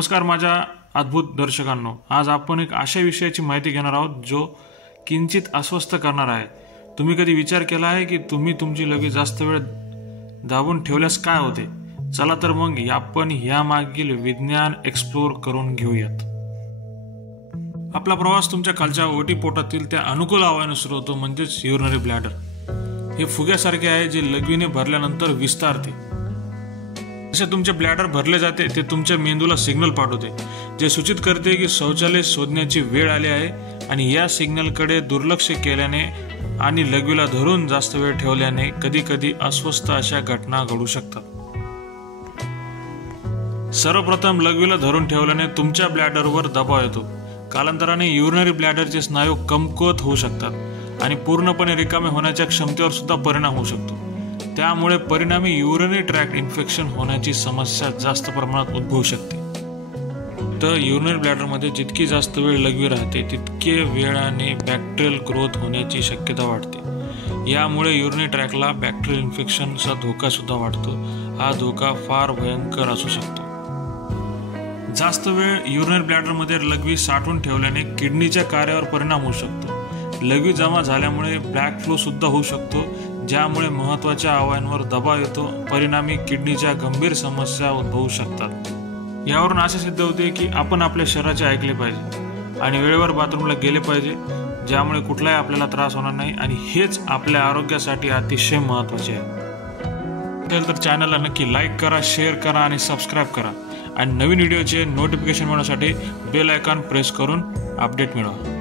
नमस्कार माझ्या अद्भुत दर्शकांनो, आज आपण एक अशा विषयाची माहिती घेणार आहोत जो किंचित अस्वस्थ करणार आहे। तुम्ही कधी विचार केला आहे की तुम्ही तुमची लघवी जास्त वेळ दाबून ठेवल्यास काय होते? चला तर मग आपण यामागील विज्ञान एक्सप्लोर करून घेऊयात। आपला प्रवास तुमच्या खालच्या ओटीपोटातील त्या अनुकूल हवेने सुरू होतो, म्हणजेच युरिनरी ब्लॅडर। हे फुग्यासारखे आहे जे लघवीने भरल्यानंतर विस्तारते। जसे तुमचे ब्लॅडर भरले जाते ते तुमच्या मेंदूला सिग्नल पाठवते, जे सूचित करते की शौचालय शोधण्याची वेळ आली आहे। आणि या सिग्नलकडे दुर्लक्ष केल्याने आणि लघवीला धरून जास्त वेळ ठेवल्याने कधी कधी अस्वस्थ अशा घटना घडू शकतात। सर्वप्रथम लघवीला धरून ठेवल्याने तुमच्या ब्लॅडरवर दबाव येतो। कालांतराने युरिनरी ब्लॅडरचे स्नायू कमकुवत होऊ शकतात आणि पूर्णपणे रिकामे होण्याच्या क्षमतेवर सुद्धा परिणाम होऊ शकतो। त्यामुळे परिणामी युरिनरी ट्रॅक्ट इन्फेक्शन होण्याची समस्या जास्त प्रमाणात उद्भवू शकते। तर युरिनरी ब्लॅडरमध्ये जितकी जास्त वेळ लघवी राहते तितके वेळाने बॅक्टेरियल ग्रोथ होण्याची शक्यता वाढते। यामुळे युरिनरी ट्रॅक्टला बॅक्टेरियल इन्फेक्शनचा धोका सुद्धा वाढतो। हा धोका फार भयंकर असू शकतो। जास्त वेळ युरिनरी ब्लॅडरमध्ये लघवी साठवून ठेवल्याने किडनीच्या कार्यावर परिणाम होऊ शकतो। लघवी जमा झाल्यामुळे ब्लॅक फ्लो सुद्धा होऊ शकतो, ज्यामुळे महत्त्वाच्या अवयवांवर दबाव येतो। परिणामी किडनीच्या गंभीर समस्या उद्भवू शकतात। यावरून असे सिद्ध होते की आपण आपल्या शरीराचे ऐकले पाहिजे आणि वेळेवर बाथरूमला गेले पाहिजे, ज्यामुळे कुठलाही आपल्याला त्रास होणार नाही आणि हेच आपल्या आरोग्यासाठी अतिशय महत्त्वाचे आहे। तर चॅनलला नक्की लाईक करा, शेअर करा आणि सबस्क्राईब करा आणि नवीन व्हिडिओचे नोटिफिकेशन मिळवण्यासाठी बेल आयकॉन प्रेस करून अपडेट मिळवा।